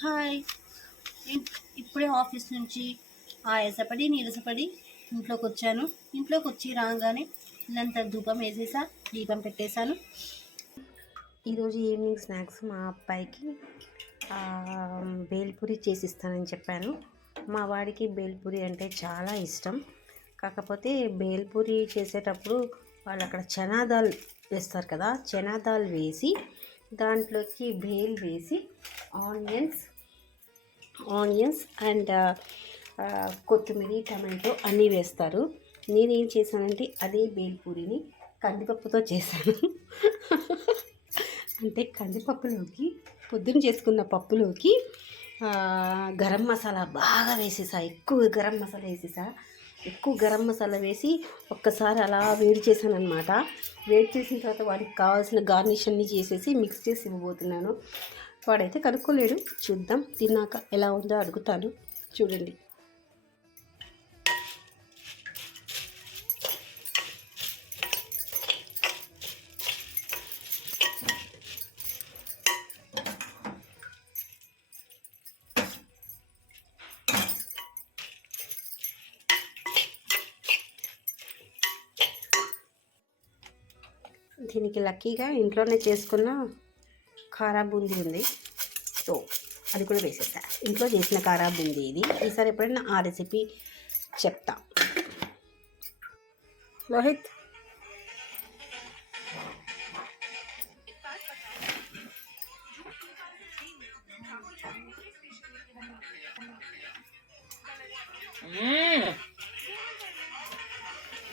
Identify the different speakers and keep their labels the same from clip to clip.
Speaker 1: Hi. ఇప్పుడే office నుంచి ఆయాసపడి నీరసపడి ఇంట్లోకి వచ్చాను ఇంట్లోకి వచ్చి రాగానే ఇల్లంతా ధూపం వేసేసా దీపం పెట్టేశాను.
Speaker 2: ఈరోజు ఈవినింగ్ స్నాక్స్ మా అబ్బాయికి బేల్పూరి చేసి ఇస్తానని చెప్పాను. మా వాడికి బేల్పూరి అంటే చాలా ఇష్టం. కాకపోతే బేల్పూరి చేసేటప్పుడు వాళ్ళు అక్కడ చనాదాల్ వేస్తారు కదా చనాదాల్ వేసి దాంట్లోకి బేల్ వేసి ఆనియన్స్ ఆనియన్స్ అండ్ కొత్తిమీర టమాటో అన్నీ వేస్తారు. నేనేం చేశానంటే అదే బేల్పూరిని కందిపప్పుతో చేశాను. అంటే కందిపప్పులోకి పొద్దున చేసుకున్న పప్పులోకి గరం మసాలా బాగా వేసేసా. ఎక్కువ గరం మసాలా వేసేసా. ఎక్కువ గరం మసాలా వేసి ఒక్కసారి అలా వేడి చేశాను అనమాట వేడి చేసిన తర్వాత వాటికి కావాల్సిన గార్నిష్ అన్నీ చేసేసి మిక్స్ చేసి ఇవ్వబోతున్నాను. వాడైతే కనుక్కోలేడు. చూద్దాం తిన్నాక ఎలా ఉందో అడుగుతాను. చూడండి. దీనికి లక్కీగా ఇంట్లోనే చేసుకున్న కారా బూందీ ఉంది. సో అది కూడా వేసేసా ఇంట్లో చేసిన కారా బూందీ ఇది. ఈసారి ఎప్పుడైనా ఆ రెసిపీ చెప్తా. లోహిత్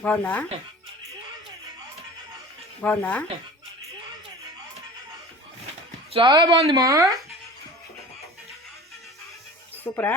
Speaker 2: బాగుందా? బాగుందా?
Speaker 3: చాలా బాగుంది మా
Speaker 2: సూపరా.